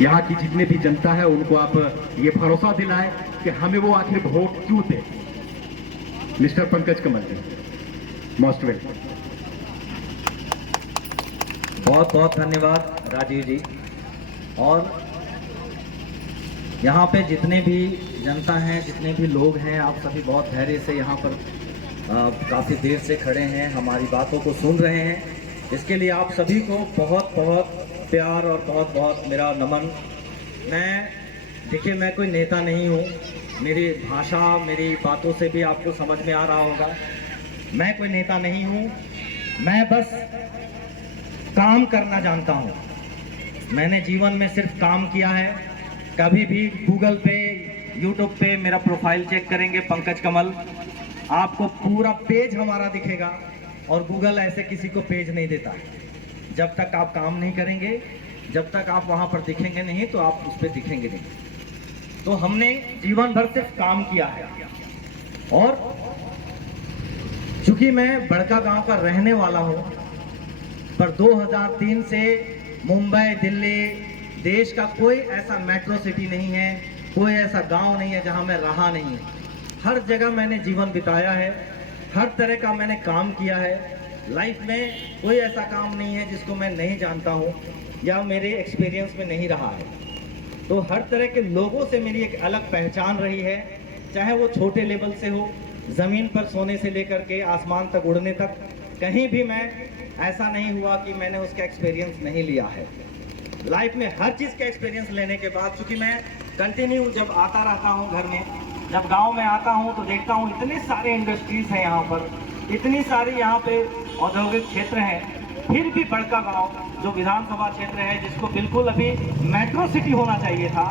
यहाँ की जितने भी जनता है उनको आप ये भरोसा दिलाएं कि हमें वो आखिर वोट क्यों दे। मिस्टर पंकज कमल जी, मोस्ट वेलकम। बहुत बहुत धन्यवाद राजीव जी। और यहाँ पे जितने भी जनता हैं, जितने भी लोग हैं, आप सभी बहुत धैर्य से यहाँ पर काफ़ी देर से खड़े हैं, हमारी बातों को सुन रहे हैं। इसके लिए आप सभी को बहुत बहुत प्यार और बहुत बहुत मेरा नमन। देखिए मैं कोई नेता नहीं हूँ, मेरी भाषा, मेरी बातों से भी आपको समझ में आ रहा होगा, मैं कोई नेता नहीं हूँ। मैं बस काम करना जानता हूँ। मैंने जीवन में सिर्फ काम किया है। कभी भी गूगल पे, यूट्यूब पे मेरा प्रोफाइल चेक करेंगे पंकज कमल, आपको पूरा पेज हमारा दिखेगा। और गूगल ऐसे किसी को पेज नहीं देता। जब तक आप काम नहीं करेंगे, जब तक आप वहाँ पर दिखेंगे नहीं, तो आप उस पर दिखेंगे नहीं। तो हमने जीवन भर सिर्फ काम किया है। और चूंकि मैं बड़का गांव का रहने वाला हूँ, पर 2003 से मुंबई, दिल्ली, देश का कोई ऐसा मेट्रो सिटी नहीं है, कोई ऐसा गांव नहीं है जहां मैं रहा नहीं है। हर जगह मैंने जीवन बिताया है, हर तरह का मैंने काम किया है। लाइफ में कोई ऐसा काम नहीं है जिसको मैं नहीं जानता हूं या मेरे एक्सपीरियंस में नहीं रहा है। तो हर तरह के लोगों से मेरी एक अलग पहचान रही है, चाहे वो छोटे लेवल से हो, ज़मीन पर सोने से लेकर के आसमान तक उड़ने तक। कहीं भी मैं ऐसा नहीं हुआ कि मैंने उसका एक्सपीरियंस नहीं लिया है। लाइफ में हर चीज़ का एक्सपीरियंस लेने के बाद, चूँकि मैं कंटिन्यू जब आता रहता हूँ घर में, जब गांव में आता हूँ तो देखता हूँ इतने सारे इंडस्ट्रीज़ हैं यहाँ पर, इतनी सारी यहाँ पे औद्योगिक क्षेत्र हैं। फिर भी बड़का गांव जो विधानसभा क्षेत्र है, जिसको बिल्कुल अभी मेट्रो सिटी होना चाहिए था,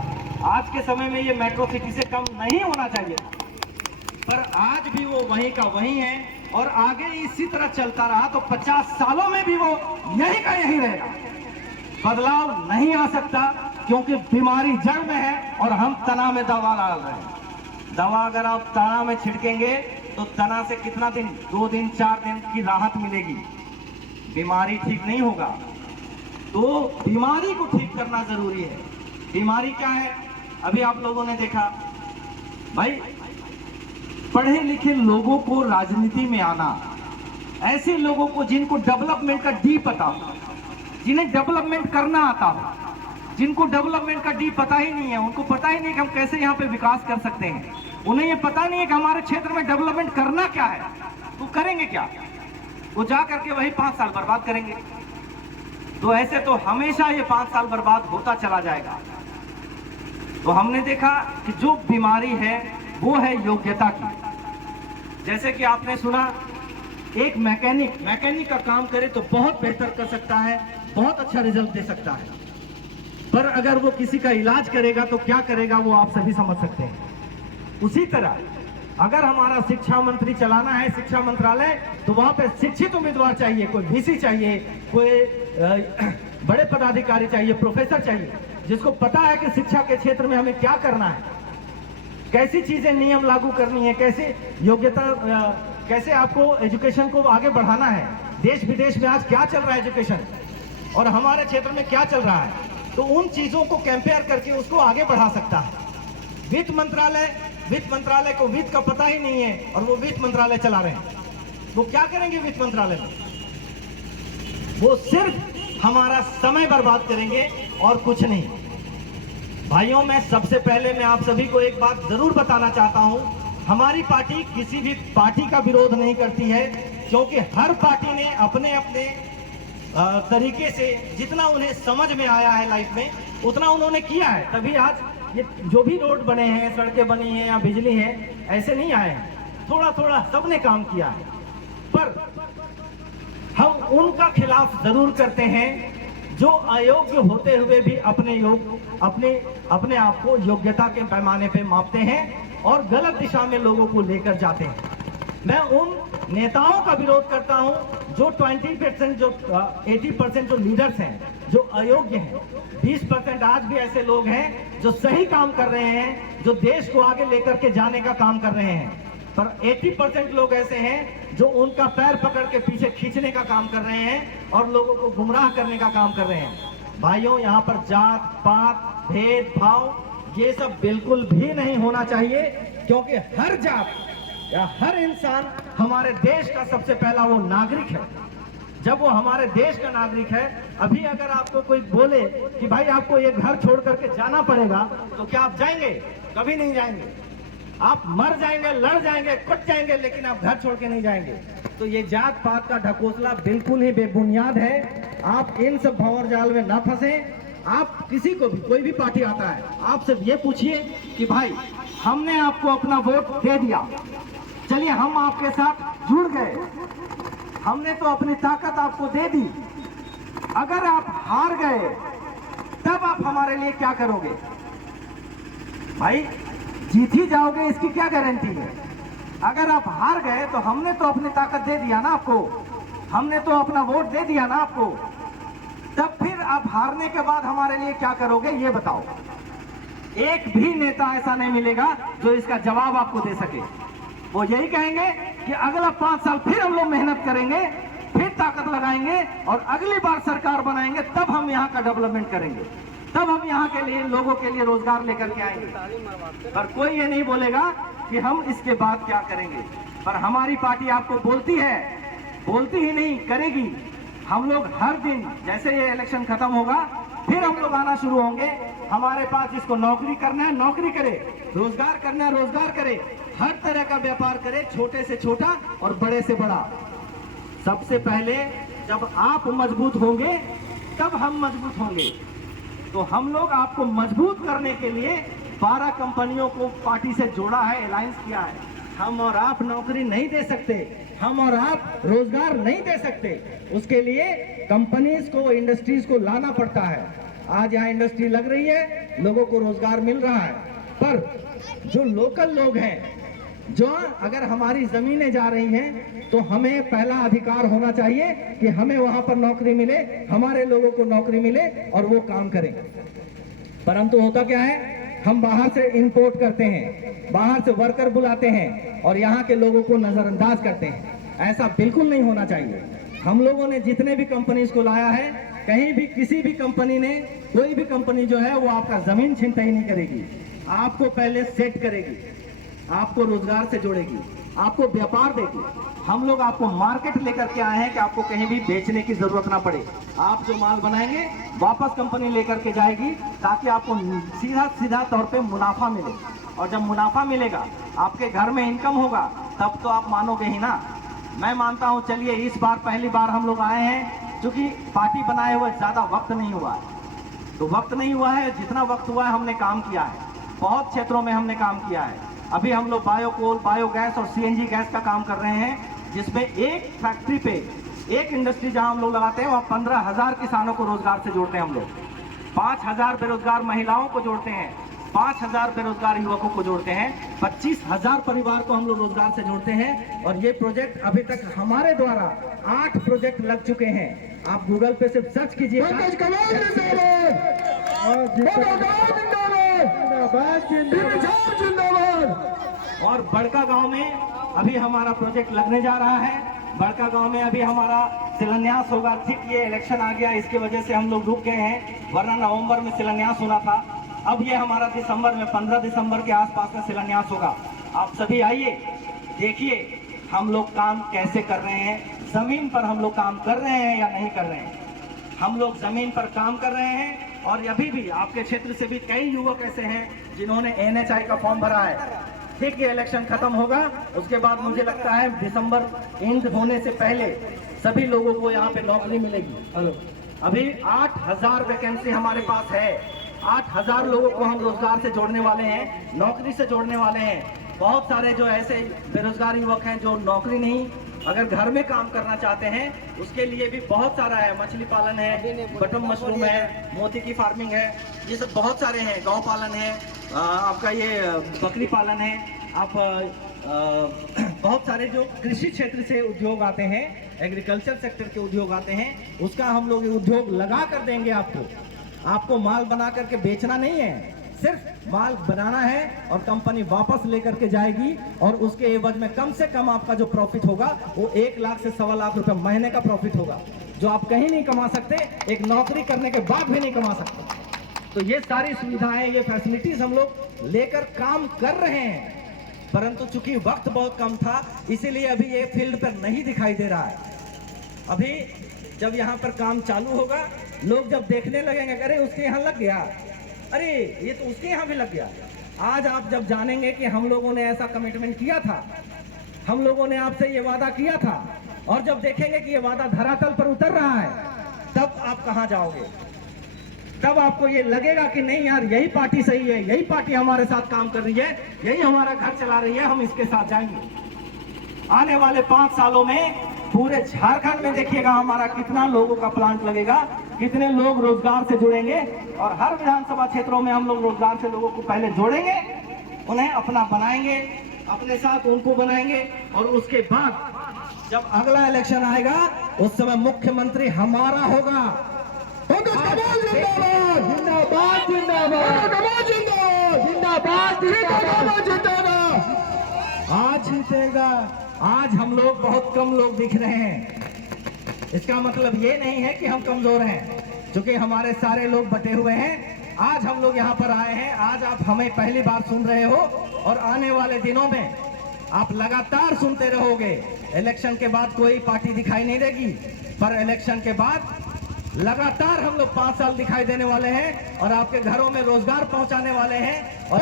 आज के समय में ये मेट्रो सिटी से कम नहीं होना चाहिए था, पर आज भी वो वहीं का वहीं है। और आगे इसी तरह चलता रहा तो 50 सालों में भी वो यहीं का यहीं रहेगा। बदलाव नहीं आ सकता, क्योंकि बीमारी जड़ में है और हम तना में दवा डाल रहे हैं। दवा अगर आप तना में छिड़केंगे तो तना से कितना दिन, 2 दिन 4 दिन की राहत मिलेगी, बीमारी ठीक नहीं होगा। तो बीमारी को ठीक करना जरूरी है। बीमारी क्या है? अभी आप लोगों ने देखा भाई, पढ़े लिखे लोगों को राजनीति में आना, ऐसे लोगों को जिनको डेवलपमेंट का डी पता हो, जिन्हें डेवलपमेंट करना आता हो, जिनको डेवलपमेंट का डी पता ही नहीं है, उनको पता ही नहीं कि हम कैसे यहाँ पे विकास कर सकते हैं, उन्हें ये पता नहीं है कि हमारे क्षेत्र में डेवलपमेंट करना क्या है, तो करेंगे क्या? वो जा करके वही 5 साल बर्बाद करेंगे। तो ऐसे तो हमेशा ये 5 साल बर्बाद होता चला जाएगा। तो हमने देखा कि जो बीमारी है वो है योग्यता की। जैसे कि आपने सुना, एक मैकेनिक का काम करे तो बहुत बेहतर कर सकता है, बहुत अच्छा रिजल्ट दे सकता है, पर अगर वो किसी का इलाज करेगा तो क्या करेगा वो आप सभी समझ सकते हैं। उसी तरह अगर हमारा शिक्षा मंत्री चलाना है, शिक्षा मंत्रालय, तो वहां पे शिक्षित उम्मीदवार चाहिए, कोई वीसी चाहिए, कोई बड़े पदाधिकारी चाहिए, प्रोफेसर चाहिए, जिसको पता है कि शिक्षा के क्षेत्र में हमें क्या करना है, कैसी चीजें नियम लागू करनी है, कैसे योग्यता, कैसे आपको एजुकेशन को आगे बढ़ाना है। देश विदेश में आज क्या चल रहा है एजुकेशन, और हमारे क्षेत्र में क्या चल रहा है, तो उन चीजों को कंपेयर करके उसको आगे बढ़ा सकता है। वित्त मंत्रालय को वित्त का पता ही नहीं है और वो वित्त मंत्रालय चला रहे हैं। वो क्या करेंगे वित्त मंत्रालय में? वो सिर्फ हमारा समय बर्बाद करेंगे और कुछ नहीं। भाइयों, मैं सबसे पहले मैं आप सभी को एक बात जरूर बताना चाहता हूं, हमारी पार्टी किसी भी पार्टी का विरोध नहीं करती है, क्योंकि हर पार्टी ने अपने अपने तरीके से जितना उन्हें समझ में आया है लाइफ में, उतना उन्होंने किया है। तभी आज ये जो भी रोड बने हैं, सड़कें बनी हैं या बिजली है, ऐसे नहीं आए हैं, थोड़ा थोड़ा सबने काम किया है। पर हम उनका खिलाफ जरूर करते हैं जो अयोग्य होते हुए भी अपने आप को योग्यता के पैमाने पे मापते हैं और गलत दिशा में लोगों को लेकर जाते हैं। मैं उन नेताओं का विरोध करता हूं जो 20% जो 80% जो लीडर्स हैं जो अयोग्य हैं। 20% आज भी ऐसे लोग हैं जो सही काम कर रहे हैं, जो देश को आगे लेकर के जाने का काम कर रहे हैं, पर 80% लोग ऐसे हैं जो उनका पैर पकड़ के पीछे खींचने का काम कर रहे हैं और लोगों को गुमराह करने का काम कर रहे हैं। भाइयों, यहाँ पर जात पात भेदभाव ये सब बिल्कुल भी नहीं होना चाहिए, क्योंकि हर जात या हर इंसान हमारे देश का सबसे पहला वो नागरिक है। जब वो हमारे देश का नागरिक है, अभी अगर आपको कोई बोले कि भाई आपको ये घर छोड़ करके जाना पड़ेगा, तो क्या आप जाएंगे? कभी नहीं जाएंगे। आप मर जाएंगे, लड़ जाएंगे, कट जाएंगे, लेकिन आप घर छोड़ के नहीं जाएंगे। तो ये जात पात का ढकोसला बिल्कुल ही बेबुनियाद है। आप इन सब भंवर जाल में ना फंसे। आप किसी को भी, कोई भी पार्टी आता है, आप सिर्फ ये पूछिए कि भाई हमने आपको अपना वोट दे दिया, चलिए हम आपके साथ जुड़ गए, हमने तो अपनी ताकत आपको दे दी, अगर आप हार गए तब आप हमारे लिए क्या करोगे? भाई जीत ही जाओगे इसकी क्या गारंटी है? अगर आप हार गए तो हमने तो अपनी ताकत दे दिया ना आपको, हमने तो अपना वोट दे दिया ना आपको, तब फिर आप हारने के बाद हमारे लिए क्या करोगे ये बताओ। एक भी नेता ऐसा नहीं मिलेगा जो इसका जवाब आपको दे सके। वो यही कहेंगे कि अगला 5 साल फिर हम लोग मेहनत करेंगे, फिर ताकत लगाएंगे और अगली बार सरकार बनाएंगे, तब हम यहाँ का डेवलपमेंट करेंगे, तब हम यहाँ के लिए लोगों के लिए रोजगार लेकर के आएंगे। पर कोई ये नहीं बोलेगा कि हम इसके बाद क्या करेंगे। पर हमारी पार्टी आपको बोलती है, बोलती ही नहीं, करेगी। हम लोग हर दिन, जैसे ये इलेक्शन खत्म होगा फिर हम लोग आना शुरू होंगे। हमारे पास जिसको नौकरी करना है नौकरी करे, रोजगार करना है रोजगार करे, हर तरह का व्यापार करे, छोटे से छोटा और बड़े से बड़ा। सबसे पहले जब आप मजबूत होंगे तब हम मजबूत होंगे। तो हम लोग आपको मजबूत करने के लिए 12 कंपनियों को पार्टी से जोड़ा है, अलायंस किया है। हम और आप नौकरी नहीं दे सकते, हम और आप रोजगार नहीं दे सकते, उसके लिए कंपनीज को, इंडस्ट्रीज को लाना पड़ता है। आज यहाँ इंडस्ट्री लग रही है, लोगों को रोजगार मिल रहा है, पर जो लोकल लोग हैं, जो अगर हमारी जमीनें जा रही हैं तो हमें पहला अधिकार होना चाहिए कि हमें वहां पर नौकरी मिले, हमारे लोगों को नौकरी मिले और वो काम करें। परंतु होता क्या है, हम बाहर से इंपोर्ट करते हैं, बाहर से वर्कर बुलाते हैं और यहाँ के लोगों को नजरअंदाज करते हैं। ऐसा बिल्कुल नहीं होना चाहिए। हम लोगों ने जितने भी कंपनीज को लाया है, कहीं भी किसी भी कंपनी ने, कोई भी कंपनी जो है वो आपका जमीन छिनताई नहीं करेगी, आपको पहले सेट करेगी, आपको रोजगार से जोड़ेगी, आपको व्यापार देगी। हम लोग आपको मार्केट लेकर के आए हैं कि आपको कहीं भी बेचने की जरूरत ना पड़े। आप जो माल बनाएंगे वापस कंपनी लेकर के जाएगी, ताकि आपको सीधा सीधा तौर पे मुनाफा मिले। और जब मुनाफा मिलेगा, आपके घर में इनकम होगा, तब तो आप मानोगे ही ना। मैं मानता हूँ, चलिए इस बार पहली बार हम लोग आए हैं, क्योंकि पार्टी बनाए हुए ज्यादा वक्त नहीं हुआ है, तो वक्त नहीं हुआ है, जितना वक्त हुआ है हमने काम किया है, बहुत क्षेत्रों में हमने काम किया है। अभी हम लोग बायोकोल, बायोगैस और सीएनजी गैस का काम कर रहे हैं, जिसमें एक फैक्ट्री पे, एक इंडस्ट्री जहां हम लोग लगाते हैं, वहां 15,000 किसानों को रोजगार से जोड़ते हैं हम लोग, 5,000 बेरोजगार महिलाओं को जोड़ते हैं, 5,000 बेरोजगार युवकों को जोड़ते हैं, 25,000 परिवार को हम लोग रोजगार से जोड़ते हैं। और ये प्रोजेक्ट अभी तक हमारे द्वारा 8 प्रोजेक्ट लग चुके हैं। आप गूगल पे सिर्फ सर्च कीजिए, और बड़का गांव में अभी हमारा प्रोजेक्ट लगने जा रहा है। बड़का गांव में अभी हमारा शिलान्यास होगा। ठीक, ये इलेक्शन आ गया, इसकी वजह से हम लोग रुक गए हैं, वरना नवंबर में शिलान्यास होना था। अब ये हमारा दिसंबर में, 15 दिसंबर के आसपास में शिलान्यास होगा। आप सभी आइए, देखिए हम लोग काम कैसे कर रहे हैं, जमीन पर हम लोग काम कर रहे हैं या नहीं कर रहे हैं। हम लोग जमीन पर काम कर रहे हैं। और अभी भी आपके क्षेत्र से भी कई युवक ऐसे हैं जिन्होंने NHI का फॉर्म भरा है। ठीक, ये इलेक्शन खत्म होगा, उसके बाद मुझे लगता है दिसंबर एंड होने से पहले सभी लोगों को यहाँ पे नौकरी मिलेगी। अभी 8,000 वैकेंसी हमारे पास है, 8,000 लोगों को हम रोजगार से जोड़ने वाले हैं, नौकरी से जोड़ने वाले हैं। बहुत सारे जो ऐसे बेरोजगार युवक हैं जो नौकरी नहीं, अगर घर में काम करना चाहते हैं, उसके लिए भी बहुत सारा है। मछली पालन है, बटन मशरूम है, मोती की फार्मिंग है, ये सब बहुत सारे हैं। गौ पालन है, आपका ये बकरी पालन है। आप बहुत सारे जो कृषि क्षेत्र से उद्योग आते हैं, एग्रीकल्चर सेक्टर के उद्योग आते हैं, उसका हम लोग उद्योग लगा कर देंगे आपको। आपको माल बना करके बेचना नहीं है, सिर्फ माल बनाना है और कंपनी वापस लेकर के जाएगी। और उसके एवज में कम से कम आपका जो प्रॉफिट होगा वो 1 लाख से 1.25 लाख रुपए महीने का प्रॉफिट होगा। जो आप कहीं नहीं कमा सकते, एक नौकरी करने के बाद भी नहीं कमा सकते। तो ये सारी सुविधाएं, ये फैसिलिटीज हम लोग लेकर काम कर रहे हैं, परंतु चूंकि वक्त बहुत कम था इसीलिए अभी ये फील्ड पर नहीं दिखाई दे रहा है। अभी जब यहाँ पर काम चालू होगा, लोग जब देखने लगेंगे, अरे उसके यहाँ लग गया, अरे ये तो उसके यहाँ भी लग गया। आज आप जब जानेंगे कि हम लोगों ने ऐसा कमिटमेंट किया था, हम लोगों ने आपसे ये वादा किया था, और जब देखेंगे कि ये वादा धरातल पर उतर रहा है, तब आप कहाँ जाओगे? तब आपको ये लगेगा कि नहीं यार, यही पार्टी सही है, यही पार्टी हमारे साथ काम कर रही है, यही हमारा घर चला रही है, हम इसके साथ जाएंगे। आने वाले 5 सालों में पूरे झारखंड में देखिएगा हमारा कितना लोगों का प्लांट लगेगा, कितने लोग रोजगार से जुड़ेंगे, और हर विधानसभा क्षेत्रों में हम लोग रोजगार से लोगों को पहले जोड़ेंगे, उन्हें अपना बनाएंगे, अपने साथ उनको बनाएंगे, और उसके बाद जब अगला इलेक्शन आएगा उस समय मुख्यमंत्री हमारा होगा। जिंदाबाद जिंदाबाद जिंदाबाद जिंदाबाद जिंदाबाद। आज जीतेगा। आज हम लोग बहुत कम लोग दिख रहे हैं, इसका मतलब ये नहीं है कि हम कमजोर हैं, क्योंकि हमारे सारे लोग बटे हुए हैं। आज हम लोग यहाँ पर आए हैं, आज आप हमें पहली बार सुन रहे हो, और आने वाले दिनों में आप लगातार सुनते रहोगे। इलेक्शन के बाद कोई पार्टी दिखाई नहीं देगी, पर इलेक्शन के बाद लगातार हम लोग 5 साल दिखाई देने वाले हैं, और आपके घरों में रोजगार पहुंचाने वाले हैं। और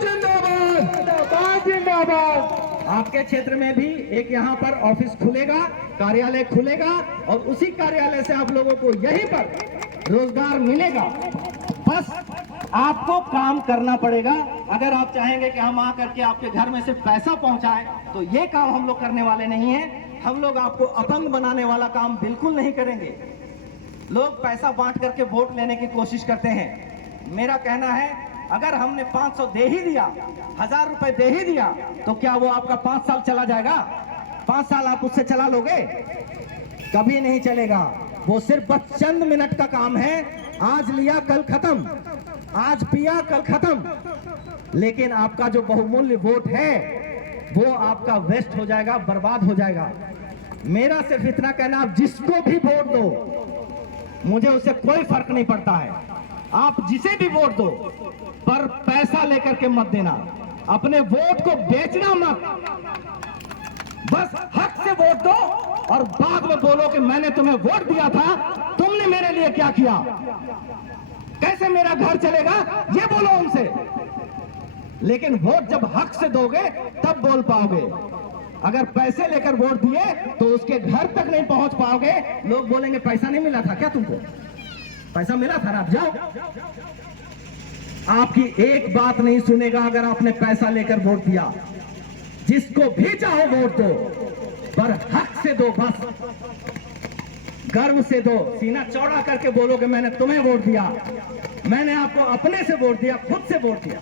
जिंदाबाद जिंदाबाद। आपके क्षेत्र में भी एक यहाँ पर ऑफिस खुलेगा, कार्यालय खुलेगा, और उसी कार्यालय से आप लोगों को यहीं पर रोजगार मिलेगा। बस आपको काम करना पड़ेगा। अगर आप चाहेंगे कि हम आकर के आपके घर में सिर्फ पैसा पहुंचाएं, तो ये काम हम लोग करने वाले नहीं है। हम लोग आपको अपंग बनाने वाला काम बिल्कुल नहीं करेंगे। लोग पैसा बांट करके वोट लेने की कोशिश करते हैं। मेरा कहना है, अगर हमने 500 दे ही दिया, 1000 रुपए दे ही दिया, तो क्या वो आपका 5 साल चला जाएगा? 5 साल आप उससे चला लोगे? कभी नहीं चलेगा। वो सिर्फ बस चंद मिनट का काम है। आज लिया कल खत्म, आज पिया कल खत्म। लेकिन आपका जो बहुमूल्य वोट है वो आपका वेस्ट हो जाएगा, बर्बाद हो जाएगा। मेरा सिर्फ इतना कहना, आप जिसको भी वोट दो, मुझे उससे कोई फर्क नहीं पड़ता है। आप जिसे भी वोट दो, पर पैसा लेकर के मत देना। अपने वोट को बेचना मत। बस हक से वोट दो, और बाद में बोलो कि मैंने तुम्हें वोट दिया था, तुमने मेरे लिए क्या किया, कैसे मेरा घर चलेगा, ये बोलो उनसे। लेकिन वोट जब हक से दोगे तब बोल पाओगे। अगर पैसे लेकर वोट दिए तो उसके घर तक नहीं पहुंच पाओगे। लोग बोलेंगे पैसा नहीं मिला था क्या तुमको? पैसा मिला था ना, आप जाओ। आपकी एक बात नहीं सुनेगा अगर आपने पैसा लेकर वोट दिया। जिसको भी चाहो वोट दो, पर हक से दो, बस गर्व से दो। सीना चौड़ा करके बोलो कि मैंने तुम्हें वोट दिया, मैंने आपको अपने से वोट दिया, खुद से वोट दिया।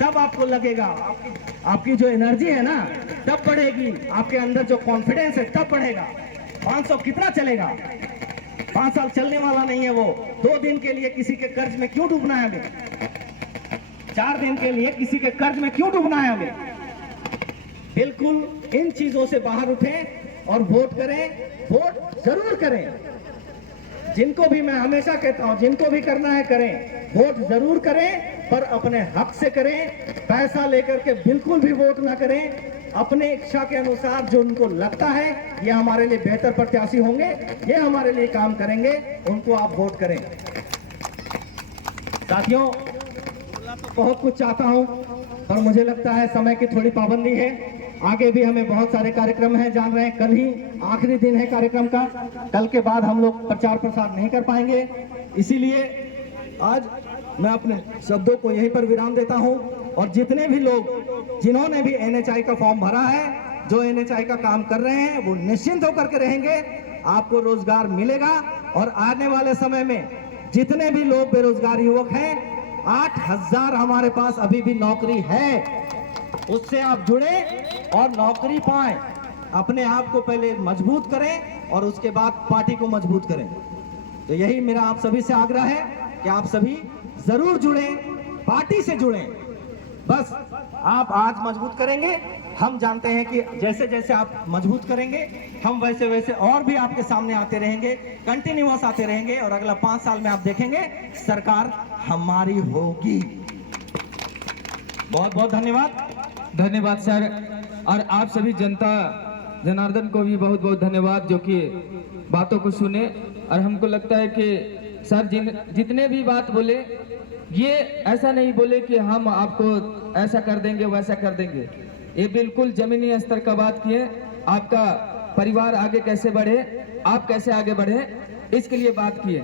तब आपको लगेगा, आपकी जो एनर्जी है ना तब बढ़ेगी, आपके अंदर जो कॉन्फिडेंस है तब बढ़ेगा। 500 कितना चलेगा? 5 साल चलने वाला नहीं है वो। 2 दिन के लिए किसी के कर्ज में क्यों डूबना है हमें? 4 दिन के लिए किसी के कर्ज में क्यों डूबना है हमें? बिल्कुल इन चीजों से बाहर उठें और वोट करें। वोट जरूर करें। जिनको भी मैं हमेशा कहता हूं, जिनको भी करना है करें, वोट जरूर करें, पर अपने हक से करें। पैसा लेकर के बिल्कुल भी वोट ना करें। अपने इच्छा के अनुसार जो उनको लगता है ये हमारे लिए बेहतर प्रत्याशी होंगे, ये हमारे लिए काम करेंगे, उनको आप वोट करें। साथियों, बहुत कुछ चाहता हूं, पर मुझे लगता है समय की थोड़ी पाबंदी है। आगे भी हमें बहुत सारे कार्यक्रम हैं, जान रहे हैं। कल ही आखिरी दिन है कार्यक्रम का। कल के बाद हम लोग प्रचार प्रसार नहीं कर पाएंगे, इसीलिए आज मैं अपने शब्दों को यहीं पर विराम देता हूं। और जितने भी लोग जिन्होंने भी NHI का फॉर्म भरा है, जो NHI का काम कर रहे हैं, वो निश्चिंत होकर के रहेंगे। आपको रोजगार मिलेगा। और आने वाले समय में जितने भी लोग बेरोजगार युवक हैं, 8000 हमारे पास अभी भी नौकरी है, उससे आप जुड़े और नौकरी पाएं। अपने आप को पहले मजबूत करें और उसके बाद पार्टी को मजबूत करें। तो यही मेरा आप सभी से आग्रह है कि आप सभी जरूर जुड़ें, पार्टी से जुड़ें। बस आप आज मजबूत करेंगे, हम जानते हैं कि जैसे जैसे आप मजबूत करेंगे, हम वैसे वैसे और भी आपके सामने आते रहेंगे, कंटिन्यूअस आते रहेंगे, और अगला 5 साल में आप देखेंगे सरकार हमारी होगी। बहुत बहुत धन्यवाद। धन्यवाद सर, और आप सभी जनता जनार्दन को भी बहुत बहुत धन्यवाद जो कि बातों को सुने। और हमको लगता है कि सर जितने भी बात बोले, ये ऐसा नहीं बोले कि हम आपको ऐसा कर देंगे वैसा कर देंगे, ये बिल्कुल जमीनी स्तर का बात किए। आपका परिवार आगे कैसे बढ़े, आप कैसे आगे बढ़े, इसके लिए बात किए।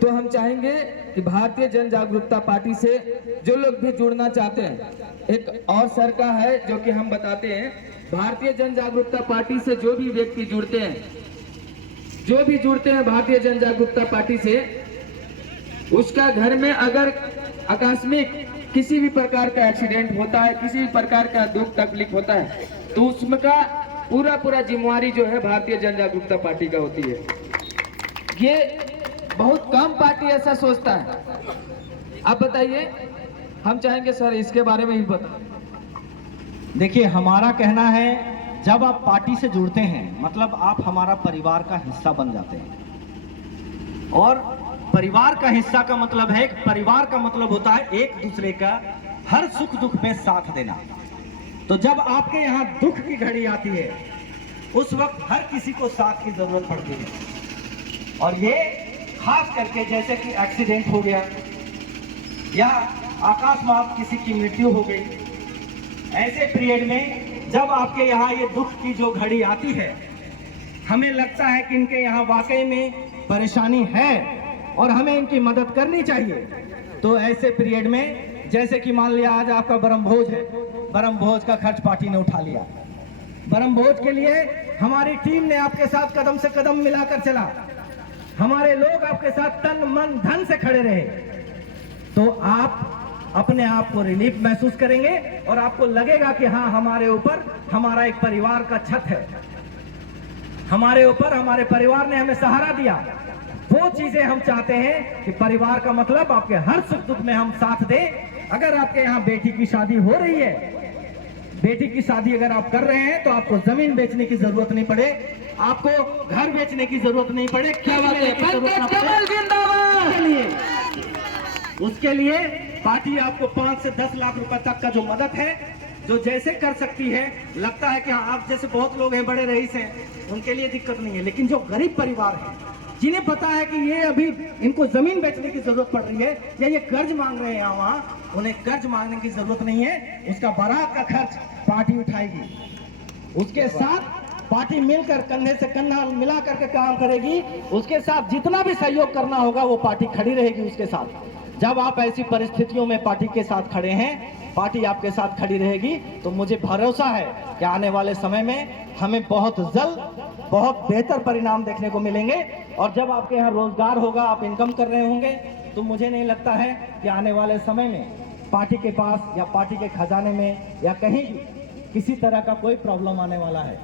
तो हम चाहेंगे कि भारतीय जन जागरूकता पार्टी से जो लोग भी जुड़ना चाहते हैं, एक और सर का है जो कि हम बताते हैं, भारतीय जन जागरूकता पार्टी से जो भी व्यक्ति जुड़ते हैं, जो भी जुड़ते हैं भारतीय जन जागरूकता पार्टी से, उसका घर में अगर आकस्मिक किसी भी प्रकार का एक्सीडेंट होता है, किसी भी प्रकार का दुख तकलीफ होता है, तो उसमें का पूरा जिम्मेवारी जो है भारतीय जन जागरूकता पार्टी का होती है। ये बहुत कम पार्टी ऐसा सोचता है। आप बताइए, हम चाहेंगे सर इसके बारे में भी बताएं। देखिए, हमारा कहना है जब आप पार्टी से जुड़ते हैं मतलब आप हमारा परिवार का हिस्सा बन जाते हैं। और परिवार का हिस्सा का मतलब है, परिवार का मतलब होता है एक दूसरे का हर सुख दुख में साथ देना। तो जब आपके यहाँ दुख की घड़ी आती है, उस वक्त हर किसी को साथ की जरूरत पड़ती है। और ये खास करके जैसे कि एक्सीडेंट हो गया या अकस्मात किसी की मृत्यु हो गई, ऐसे पीरियड में जब आपके यहाँ ये दुख की जो घड़ी आती है, हमें लगता है कि इनके यहाँ वाकई में परेशानी है और हमें इनकी मदद करनी चाहिए। तो ऐसे पीरियड में जैसे कि मान लिया आज आपका ब्रह्म भोज है, ब्रह्म भोज का खर्च पार्टी ने उठा लिया। ब्रह्म भोज के लिए हमारी टीम ने आपके साथ कदम से कदम मिलाकर चला, हमारे लोग आपके साथ तन मन धन से खड़े रहे। तो आप अपने आप को रिलीफ महसूस करेंगे और आपको लगेगा कि हाँ, हमारे ऊपर हमारा एक परिवार का छत है, हमारे ऊपर हमारे परिवार ने हमें सहारा दिया। वो चीजें हम चाहते हैं कि परिवार का मतलब आपके हर सुख दुख में हम साथ दें। अगर आपके यहाँ बेटी की शादी हो रही है, बेटी की शादी अगर आप कर रहे हैं, तो आपको जमीन बेचने की जरूरत नहीं पड़े, आपको घर बेचने की जरूरत नहीं पड़े, क्या बात है, उसके लिए पार्टी आपको 5 से 10 लाख रुपए तक का जो मदद है, जो जैसे कर सकती है। लगता है कि हाँ, आप जैसे बहुत लोग हैं, बड़े रईस हैं, उनके लिए दिक्कत नहीं है, लेकिन जो गरीब परिवार है, जिन्हें पता है कि ये अभी इनको जमीन बेचने की जरूरत पड़ रही है या ये कर्ज मांग रहे हैं यहाँ वहाँ, उन्हें कर्ज मांगने की जरूरत नहीं है। उसका बारात का खर्च पार्टी उठाएगी, उसके साथ पार्टी मिलकर कंधे से कंधा मिला करके काम करेगी, उसके साथ जितना भी सहयोग करना होगा वो पार्टी खड़ी रहेगी उसके साथ। जब आप ऐसी परिस्थितियों में पार्टी के साथ खड़े हैं, पार्टी आपके साथ खड़ी रहेगी, तो मुझे भरोसा है कि आने वाले समय में हमें बहुत जल्द बहुत बेहतर परिणाम देखने को मिलेंगे। और जब आपके यहाँ रोजगार होगा, आप इनकम कर रहे होंगे, तो मुझे नहीं लगता है कि आने वाले समय में पार्टी के पास या पार्टी के खजाने में या कहीं भी किसी तरह का कोई प्रॉब्लम आने वाला है।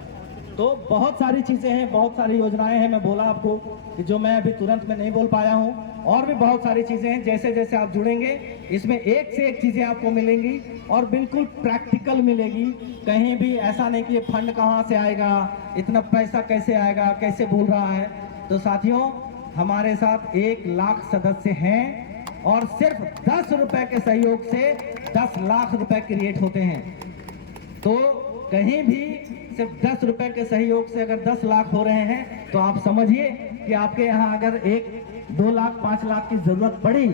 तो बहुत सारी चीज़ें हैं, बहुत सारी योजनाएं हैं, मैं बोला आपको कि जो मैं अभी तुरंत में नहीं बोल पाया हूँ। और भी बहुत सारी चीज़ें हैं, जैसे जैसे आप जुड़ेंगे इसमें एक से एक चीज़ें आपको मिलेंगी और बिल्कुल प्रैक्टिकल मिलेगी। कहीं भी ऐसा नहीं कि ये फंड कहाँ से आएगा, इतना पैसा कैसे आएगा, कैसे बोल रहा है। तो साथियों, हमारे साथ 1 लाख सदस्य हैं और सिर्फ 10 रुपए के सहयोग से 10 लाख रुपए क्रिएट होते हैं। तो कहीं भी सिर्फ 10 रुपए के सहयोग से अगर 10 लाख हो रहे हैं, तो आप समझिए कि आपके यहाँ अगर 1, 2 लाख, 5 लाख की जरूरत पड़ी,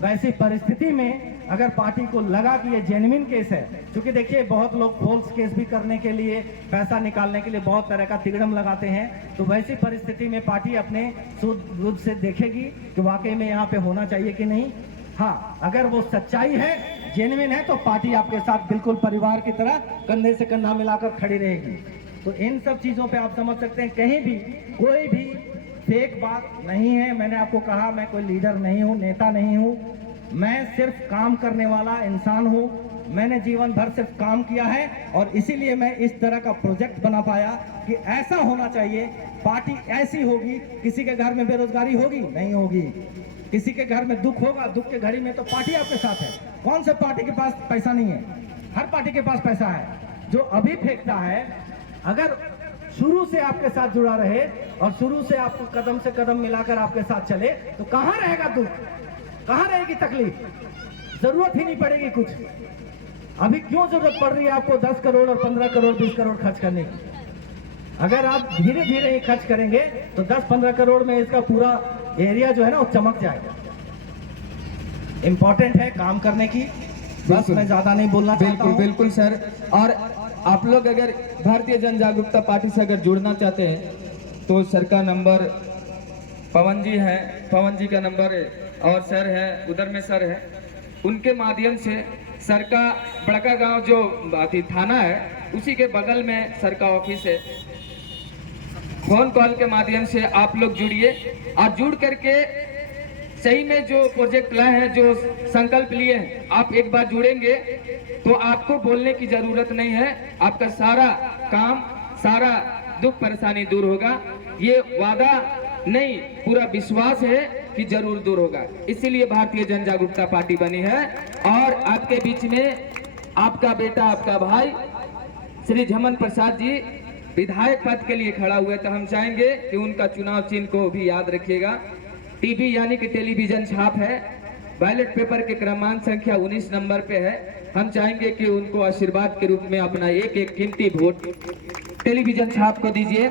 वैसी परिस्थिति में अगर पार्टी को लगा कि ये जेन्युइन केस है, क्योंकि देखिए बहुत लोग फॉल्स केस भी करने के लिए, पैसा निकालने के लिए बहुत तरह का तिगड़म लगाते हैं, तो वैसी परिस्थिति में पार्टी अपने सूझबूझ से देखेगी कि वाकई में यहाँ पे होना चाहिए कि नहीं। हाँ, अगर वो सच्चाई है, जेन्युइन है, तो पार्टी आपके साथ बिल्कुल परिवार की तरह कंधे से कंधा मिलाकर खड़ी रहेगी। तो इन सब चीज़ों पे आप समझ सकते हैं, कहीं भी कोई भी फेक बात नहीं है। मैंने आपको कहा, मैं कोई लीडर नहीं हूँ, नेता नहीं हूँ, मैं सिर्फ काम करने वाला इंसान हूँ। मैंने जीवन भर सिर्फ काम किया है और इसीलिए मैं इस तरह का प्रोजेक्ट बना पाया कि ऐसा होना चाहिए, पार्टी ऐसी होगी। किसी के घर में बेरोजगारी होगी? नहीं होगी। किसी के घर में दुख होगा, दुख के घड़ी में तो पार्टी आपके साथ है। कौन से पार्टी के पास पैसा नहीं है? हर पार्टी के पास पैसा है। जो अभी फेंकता है, अगर शुरू से आपके साथ जुड़ा रहे और शुरू से आपको कदम से कदम मिलाकर आपके साथ चले, तो कहां रहेगा दुख, कहां रहेगी तकलीफ, जरूरत ही नहीं पड़ेगी कुछ। अभी क्यों जरूरत पड़ रही है आपको 10 करोड़ और 15 करोड़ 20 करोड़ खर्च करने की? अगर आप धीरे धीरे ही खर्च करेंगे तो 10-15 करोड़ में इसका पूरा एरिया जो है ना वो चमक जाएगा। इंपॉर्टेंट है काम करने की, बस बिल्कुल। मैं ज्यादा नहीं बोलना चाहता बिल्कुल हूं। बिल्कुल सर। और आप लोग अगर भारतीय जन जागरूकता पार्टी से अगर जुड़ना चाहते हैं तो सर का नंबर, पवन जी है, पवन जी का नंबर है, और सर है उधर में, सर है, उनके माध्यम से सर का बड़का गांव जो थाना है उसी के बगल में सर का ऑफिस है। फोन कॉल के माध्यम से आप लोग जुड़िए और जुड़ करके सही में जो प्रोजेक्ट लाए हैं, जो संकल्प लिए हैं, आप एक बार जुड़ेंगे तो आपको बोलने की जरूरत नहीं है, आपका सारा काम, सारा दुख परेशानी दूर होगा। ये वादा नहीं, पूरा विश्वास है कि जरूर दूर होगा। इसीलिए भारतीय जन जागरूकता पार्टी बनी है। और आपके बीच में आपका बेटा, आपका भाई श्री झमन प्रसाद जी विधायक पद के लिए खड़ा हुए, तो हम चाहेंगे कि उनका चुनाव चिन्ह को भी याद रखिएगा। टीवी यानी कि टेलीविजन छाप है, बैलेट पेपर के क्रमांक संख्या 19 नंबर पे है। हम चाहेंगे कि उनको आशीर्वाद के रूप में अपना एक एक कीमती वोट टेलीविजन छाप को दीजिए,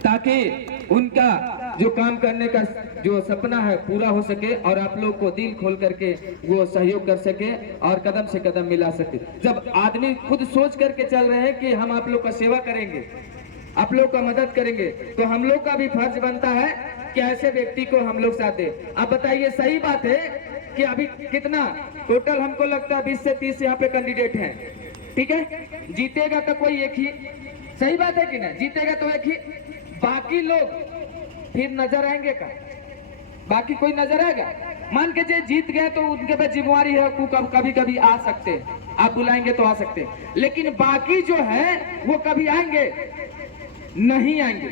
ताकि उनका जो काम करने का जो सपना है पूरा हो सके और आप लोग को दिल खोल करके वो सहयोग कर सके और कदम से कदम मिला सके। जब आदमी खुद सोच करके चल रहे हैं कि हम आप लोग का सेवा करेंगे, आप लोग का मदद करेंगे, तो हम लोग का भी फर्ज बनता है कि ऐसे व्यक्ति को हम लोग साथ दें। आप बताइए, सही बात है कि अभी कितना टोटल हमको लगता है 20 से 30 यहाँ पे कैंडिडेट हैं, ठीक है? जीतेगा तो कोई एक ही, सही बात है कि नहीं? जीतेगा तो एक ही, बाकी लोग फिर नजर आएंगे का? बाकी कोई नजर आएगा? मान के जे जीत गए तो उनके पे जिम्मेवारी है, कभी कभी आ सकते हैं, आप बुलाएंगे तो आ सकते हैं, लेकिन बाकी जो है वो कभी आएंगे नहीं आएंगे।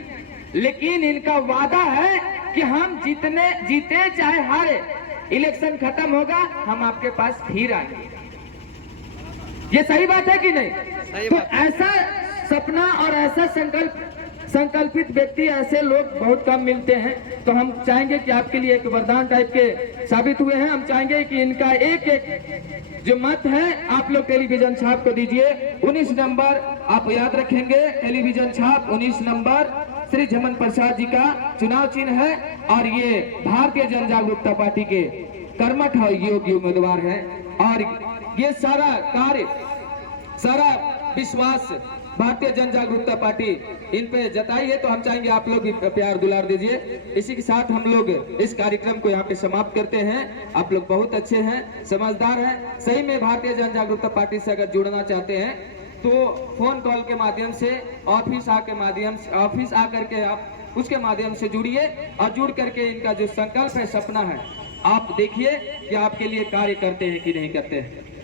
लेकिन इनका वादा है कि हम जीते चाहे हारे, इलेक्शन खत्म होगा, हम आपके पास फिर आएंगे। ये सही बात है कि नहीं? तो ऐसा सपना और ऐसा संकल्पित व्यक्ति, ऐसे लोग बहुत कम मिलते हैं। तो हम चाहेंगे कि आपके लिए एक वरदान टाइप के साबित हुए हैं। हम चाहेंगे कि इनका एक एक जो मत है आप लोग टेलीविजन छाप को दीजिए। 19 नंबर आप याद रखेंगे, टेलीविजन छाप 19 नंबर श्री झमन प्रसाद जी का चुनाव चिन्ह है। और ये भारतीय जन जागरूकता पार्टी के कर्मठ और योग्य उम्मीदवार हैं। और ये सारा कार्य, सारा विश्वास भारतीय जन जागरूकता पार्टी इन पे जताई है। तो हम चाहेंगे आप लोग भी प्यार दुलार दीजिए। इसी के साथ हम लोग इस कार्यक्रम को यहाँ पे समाप्त करते हैं। आप लोग बहुत अच्छे हैं, समझदार हैं। सही में भारतीय जन जागरूकता पार्टी से अगर जुड़ना चाहते हैं तो फोन कॉल के माध्यम से, ऑफिस आकर के आप उसके माध्यम से जुड़िए और जुड़ करके इनका जो संकल्प है, सपना है, आप देखिए कि आपके लिए कार्य करते हैं कि नहीं करते हैं।